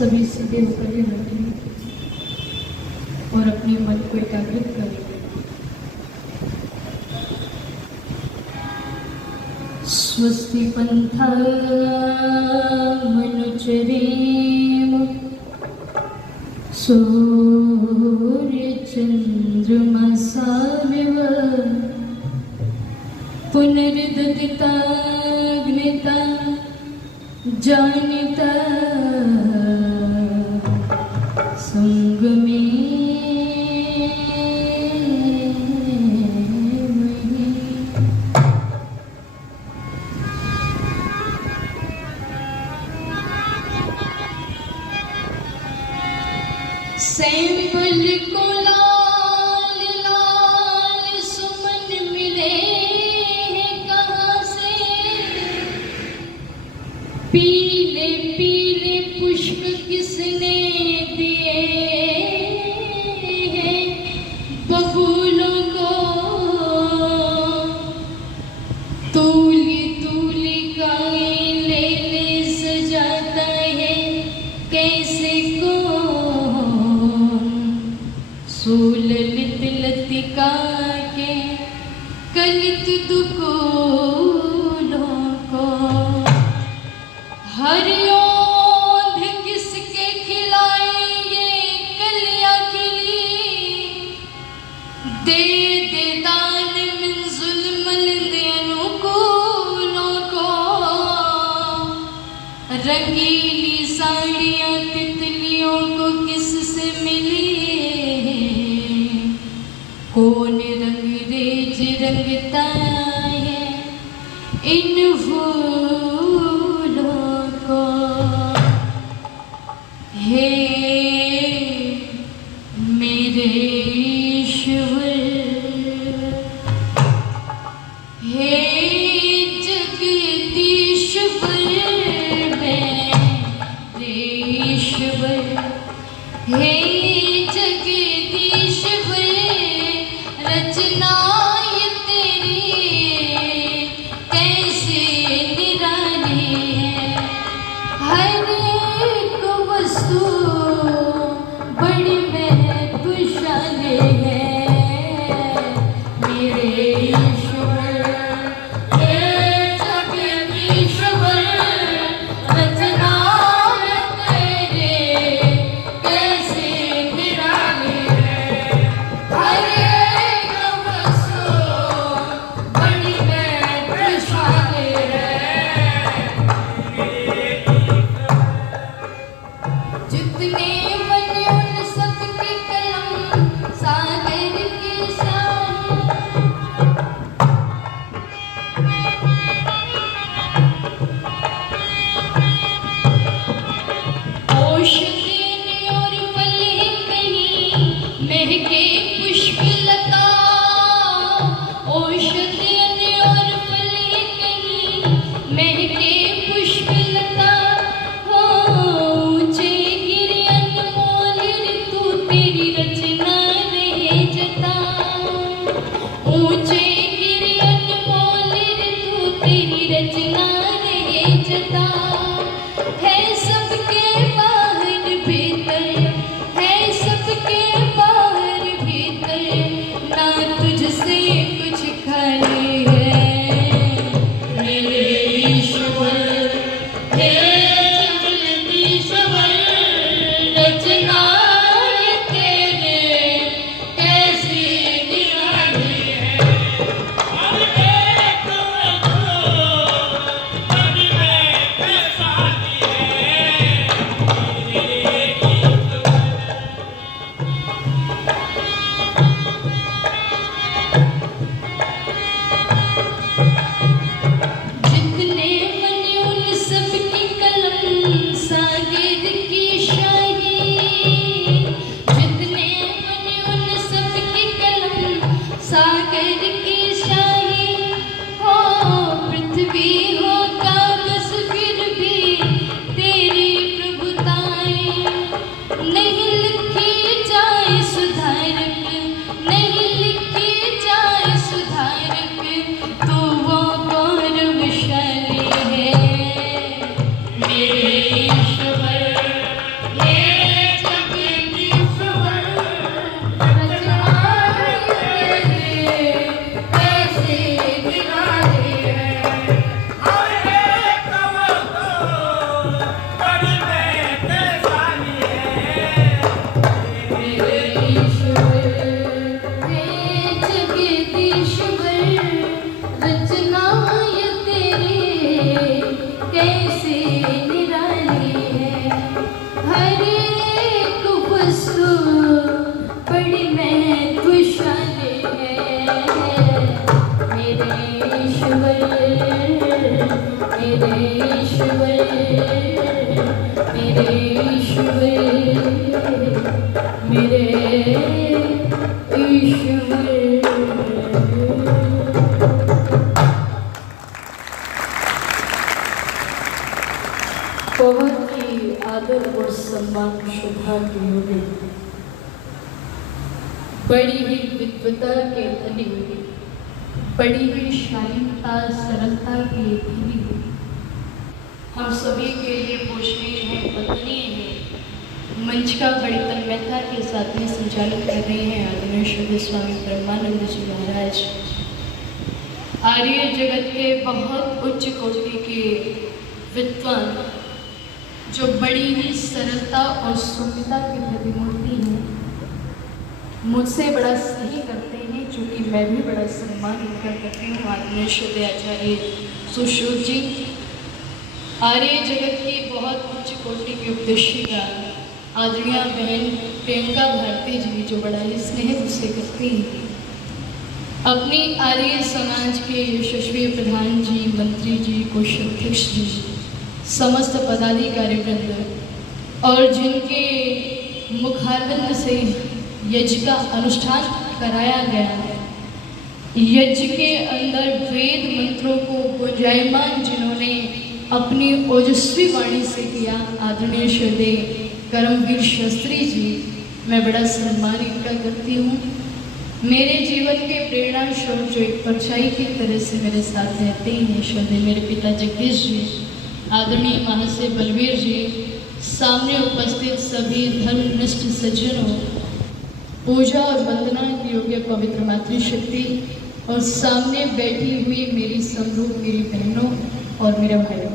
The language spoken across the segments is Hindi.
सभी सीधे होकर के बैठे और अपने मन को एकाग्रित करें। स्वस्ति पंथा मनुचरेम सूर्य चंद्रमसाविव पुनर्ददिताग्निता जानिता संगमे सैंपल को लाल लाल सुमन मिले हैं कहाँ से, पीले पीले पुष्प किसने दिए हैं बबूलों को, तूली तूली गाएं ले ले सजाता है कैसे को, सुललित लतिका के कलित दुकूलों को, हरिओंध किसके खिलाएंगे कलियां खिली, दे दे दान मंजुल मलिंद अनुकूलों को, रंगीली साड़ियां तितलियों को किससे मिली, कौन रंगरेज रंगता है इन फूलों को, हे मेरे ईश्वर, हे जगदीश्वर मेरे ईश्वर, हे रचना ये तेरी कैसे निराली है, हर एक वस्तु बड़ी महत्वशाली है मेरे ईश्वर, हे जगदीश्वर, रचना ये तेरी कैसे निराली है, हर जितने बने उन सबकी कलम सागर की शान, औषधि और फल कहीं महके पुष्पलता, औषधि और फल कहीं महके पुष्पलता, रचना रहे जता, ऊंचे गिरि अनमोल तू तेरी रचना रहे जता, है सबके बाहर भीतर, है सबके बाहर मेरे ईश्वर, मेरे ईश्वर। बहुत ही आदर और सम्मान श्रद्धा के योग्य, बड़ी ही विद्वता के धनी, बड़ी ही शालीनता सरलता के धनी, हम सभी के लिए पूजनीय है, वंदनीय है। मंच का बड़ी तन्मयता के साथ में संचालित कर रहे हैं आदरणीय श्री स्वामी ब्रह्मानंद जी महाराज। आर्य जगत के बहुत उच्च कोटि के विद्वान, जो बड़ी ही सरलता और सौम्यता की प्रतिमूर्ति हैं, मुझसे बड़ा स्नेह करते हैं, चूँकि मैं भी बड़ा सम्मान उनका करती हूँ। आदरणीय श्री आचार्य सुश्रुत जी, आर्य जगत की बहुत उच्च कोटि की उपदेशिका आदरणीय बहन प्रियंका भारती जी, जो बड़ा ही स्नेह मुझसे करती हैं। अपनी आर्य समाज के यशस्वी प्रधान जी, मंत्री जी, कोषाध्यक्ष जी, समस्त पदाधिकारी वृंद और जिनके मुखारविंद से यज्ञ का अनुष्ठान कराया गया, यज्ञ के अंदर वेद मंत्रों को गुंजायमान जिन्होंने अपनी ओजस्वी वाणी से किया, आदरणीय श्री कर्मवीर शास्त्री जी, मैं बड़ा सम्मान इनका करती हूँ। मेरे जीवन के प्रेरणा स्वरूप जो एक परछाई की तरह से मेरे साथ रहते हैं, श्री मेरे पिता जगदीश जी, आदरणीय महाशय बलवीर जी, सामने उपस्थित सभी धर्मनिष्ठ सज्जनों, पूजा और वंदना की योग्य पवित्र मातृशक्ति, और सामने बैठी हुई मेरी समरूप मेरी बहनों और मेरे भाइयों,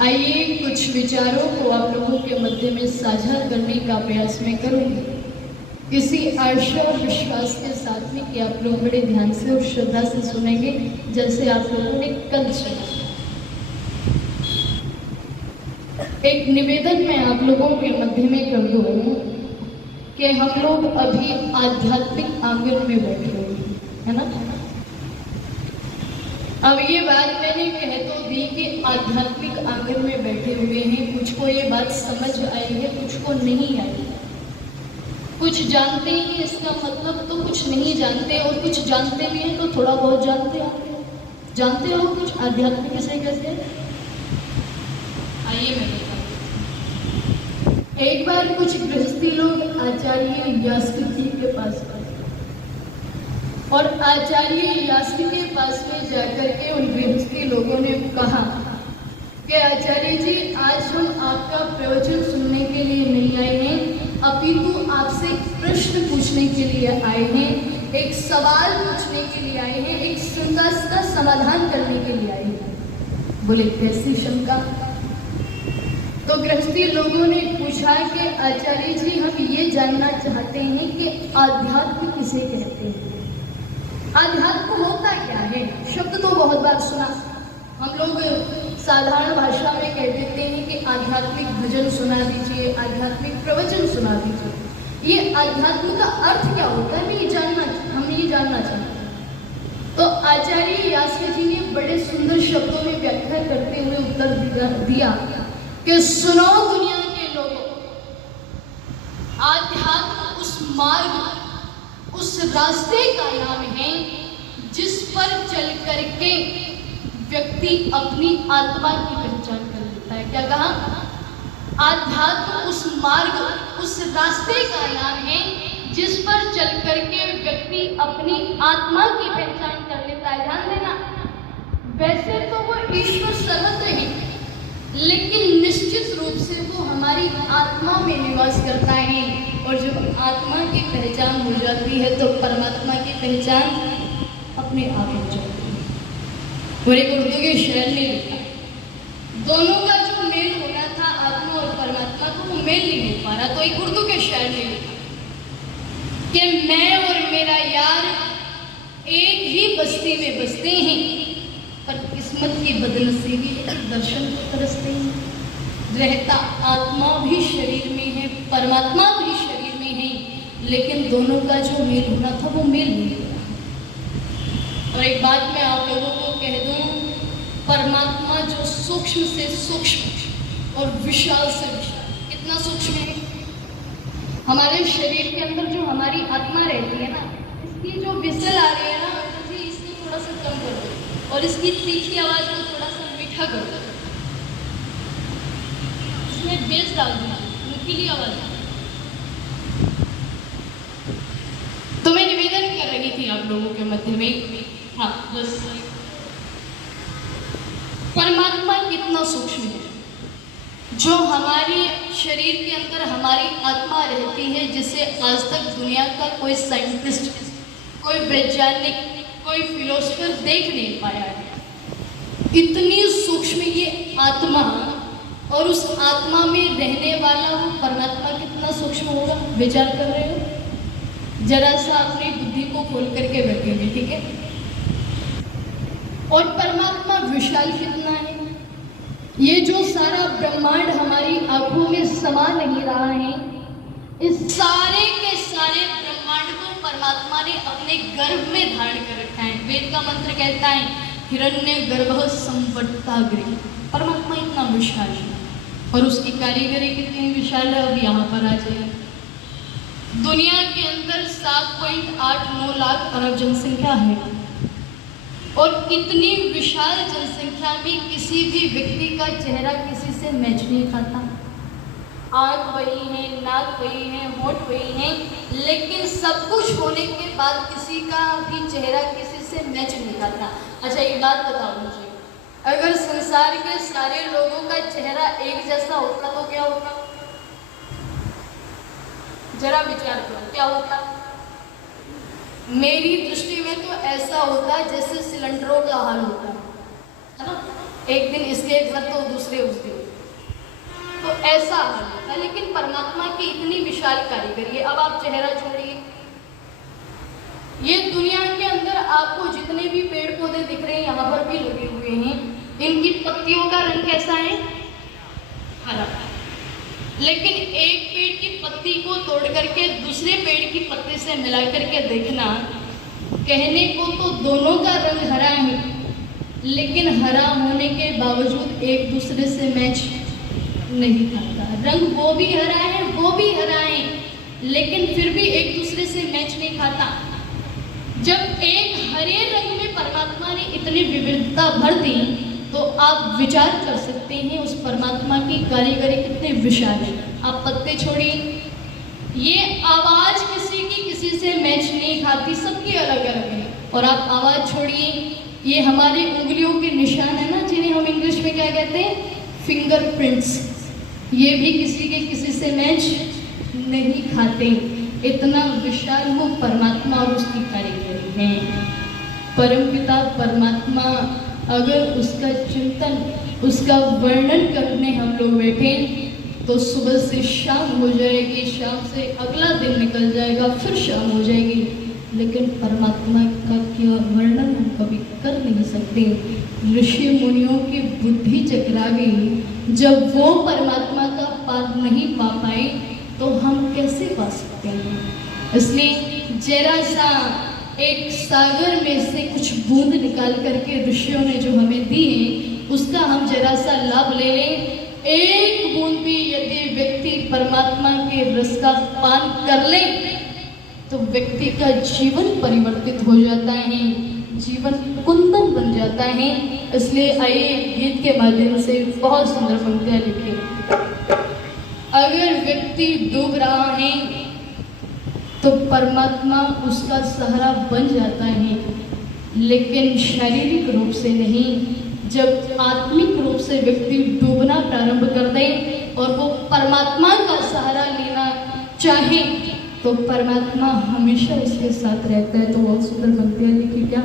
आइए कुछ विचारों को आप लोगों के मध्य में साझा करने का प्रयास मैं करूँगी, इसी आशा और विश्वास के साथ में कि आप लोग बड़े ध्यान से और श्रद्धा से सुनेंगे, जैसे आप लोगों ने कल सुना। एक निवेदन मैं आप लोगों के मध्य में कर दूँ कि हम लोग अभी आध्यात्मिक आंगन में बैठे हुए हैं, है ना। अब ये बात मैंने कह तो दी कि आध्यात्मिक आंगन में बैठे हुए हैं। कुछ को ये बात समझ आई है, कुछ को नहीं आई। कुछ जानते हैं इसका मतलब, तो कुछ नहीं जानते, और कुछ जानते भी हैं तो थोड़ा बहुत जानते हो कुछ आध्यात्मिक किसे कहते हैं। आइए मैं बताऊं। एक बार कुछ गृहस्थी लोग आचार्य यास्की के पास गए, और आचार्य यास्की के पास में जाकर के उन गृहस्थी लोगों ने कहा कि आचार्य जी, आज हम आपका प्रवचन सुनने के लिए नहीं आए हैं, अपितु आपसे प्रश्न पूछने के लिए आए हैं, एक सवाल पूछने के लिए आए हैं, एक शंका का समाधान करने के लिए आए हैं। बोले कैसी शंका? तो गृहस्थी लोगों ने पूछा कि आचार्य जी, हम ये जानना चाहते हैं कि आध्यात्म किसे कहते हैं। आध्यात्म होता क्या है? शब्द तो बहुत बार सुना, हम लोग साधारण भाषा में कह देते हैं कि आध्यात्मिक भजन सुना दीजिए, आध्यात्मिक प्रवचन सुना दीजिए। ये आध्यात्म का अर्थ क्या होता है, हम ये जानना चाहते हैं। तो आचार्य यास्की जी ने बड़े सुंदर शब्दों में व्याख्या करते हुए उत्तर दिया कि सुनो दुनिया के लोगों, आध्यात्म उस मार्ग, उस रास्ते का नाम है जिस पर चल करके व्यक्ति अपनी आत्मा की पहचान कर लेता है। क्या कहा? आध्यात्म उस मार्ग, उस रास्ते का नाम है जिस पर चल करके व्यक्ति अपनी आत्मा की पहचान कर लेता है। ध्यान देना, वैसे तो वो ईश्वर सर्वत्र है, लेकिन निश्चित रूप से वो हमारी आत्मा में निवास करता है, और जब आत्मा की पहचान हो जाती है तो परमात्मा की पहचान अपने आप हो जाती है। और एक उर्दू के शेर ने लिखा, दोनों का जो मेल होना था आत्मा और परमात्मा को, वो मेल नहीं हो पा रहा। तो एक उर्दू के शेर ने लिखा कि मैं और मेरा यार एक ही बस्ती में बसते हैं, पर किस्मत की बदनसीबी दर्शन को तरसते हैं। रहता आत्मा भी शरीर में है, परमात्मा भी शरीर में है, लेकिन दोनों का जो मेल होना था वो मेल नहीं हो रहा। और एक बात मैं आप लोगों को कह दूं, परमात्मा जो सूक्ष्म से सूक्ष्म और विशाल से विशाल। कितना सूक्ष्म है। हमारे शरीर के अंदर जो हमारी आत्मा रहती है ना, इसकी जो विसल आ रही है ना, मुझे इसको थोड़ा सा कम कर दो और इसकी तीखी आवाज को थोड़ा सा मीठा कर दो, इसमें बेस डाल दो, नुकीली आवाज। तो मैं निवेदन कर रही थी आप लोगों के मध्य में, हाँ बस, परमात्मा कितना सूक्ष्म है। जो हमारे शरीर के अंदर हमारी आत्मा रहती है, जिसे आज तक दुनिया का कोई साइंटिस्ट, कोई वैज्ञानिक, कोई फिलोसोफर देख नहीं पाया है। इतनी सूक्ष्म ये आत्मा, और उस आत्मा में रहने वाला वो परमात्मा कितना सूक्ष्म होगा, विचार कर रहे हो? जरा सा अपनी बुद्धि को खोल करके बैठेंगे, ठीक है? और परमात्मा विशाल कितना है। ये जो सारा ब्रह्मांड हमारी आंखों में समा नहीं रहा है, इस सारे के सारे ब्रह्मांड को परमात्मा ने अपने गर्भ में धारण कर रखा है। वेद का मंत्र कहता है हिरण्य गर्भ संवत्ताग्रे। परमात्मा इतना विशाल है और उसकी कारीगरी कितनी विशाल है। अब यहाँ पर आ जाए, दुनिया के अंदर 7.89 लाख अरब जनसंख्या है और इतनी विशाल जनसंख्या में किसी भी व्यक्ति का चेहरा किसी से मैच नहीं खाता। आँख वही है, नाक वही है, होंठ वही है, लेकिन सब कुछ होने के बाद किसी का भी चेहरा किसी से मैच नहीं खाता। अच्छा एक बात बताओ मुझे, अगर संसार के सारे लोगों का चेहरा एक जैसा होता तो क्या होता? जरा विचार करो, क्या होता? मेरी दृष्टि में तो ऐसा होता जैसे सिलेंडरों का हाल होता है ना, एक दिन इसके एक घर तो दूसरे उस दिन, तो ऐसा हाल होता है। लेकिन परमात्मा की इतनी विशाल कारीगरी है। अब आप चेहरा छोड़िए, ये दुनिया के अंदर आपको जितने भी पेड़ पौधे दिख रहे हैं, यहाँ पर भी लगे हुए हैं, इनकी पत्तियों का रंग कैसा है? हरा। लेकिन एक पेड़ की पत्ती को तोड़ करके दूसरे पेड़ की पत्ती से मिला करके देखना, कहने को तो दोनों का रंग हरा है, लेकिन हरा होने के बावजूद एक दूसरे से मैच नहीं खाता। रंग वो भी हरा है, वो भी हरा है, लेकिन फिर भी एक दूसरे से मैच नहीं खाता। जब एक हरे रंग में परमात्मा ने इतनी विविधता भर दी, तो आप विचार कर सकते हैं उस परमात्मा की कारीगरी कितनी विशाल है। आप पत्ते छोड़िए, ये आवाज किसी की किसी से मैच नहीं खाती, सबकी अलग अलग है। और आप आवाज छोड़िए, ये हमारी उंगलियों के निशान है ना, जिन्हें हम इंग्लिश में क्या कहते हैं? फिंगरप्रिंट्स। ये भी किसी के किसी से मैच नहीं खाते। इतना विशाल वो परमात्मा और उसकी कारीगरी है। परमपिता परमात्मा, अगर उसका चिंतन, उसका वर्णन करने हम लोग बैठे तो सुबह से शाम हो जाएगी, शाम से अगला दिन निकल जाएगा, फिर शाम हो जाएगी, लेकिन परमात्मा का क्या वर्णन हम कभी कर नहीं सकते। ऋषि मुनियों की बुद्धि चकरा गई। जब वो परमात्मा का पार नहीं पा पाए तो हम कैसे पा सकते हैं? इसलिए जरा सा एक सागर में से कुछ बूंद निकाल करके ऋषियों ने जो हमें दी है, उसका हम जरा सा लाभ ले लें। एक बूंद भी यदि व्यक्ति परमात्मा के रस का पान कर ले तो व्यक्ति का जीवन परिवर्तित हो जाता है, जीवन कुंदन बन जाता है। इसलिए आइए गीत के माध्यम से बहुत सुंदर पंक्तियां लिखें। अगर व्यक्ति डूब रहा है तो परमात्मा उसका सहारा बन जाता है, लेकिन शारीरिक रूप से नहीं। जब आत्मिक रूप से व्यक्ति डूबना प्रारंभ कर दे और वो परमात्मा का सहारा लेना चाहे तो परमात्मा हमेशा उसके साथ रहता है। तो बहुत सुंदर पंक्तियां लिखी क्या?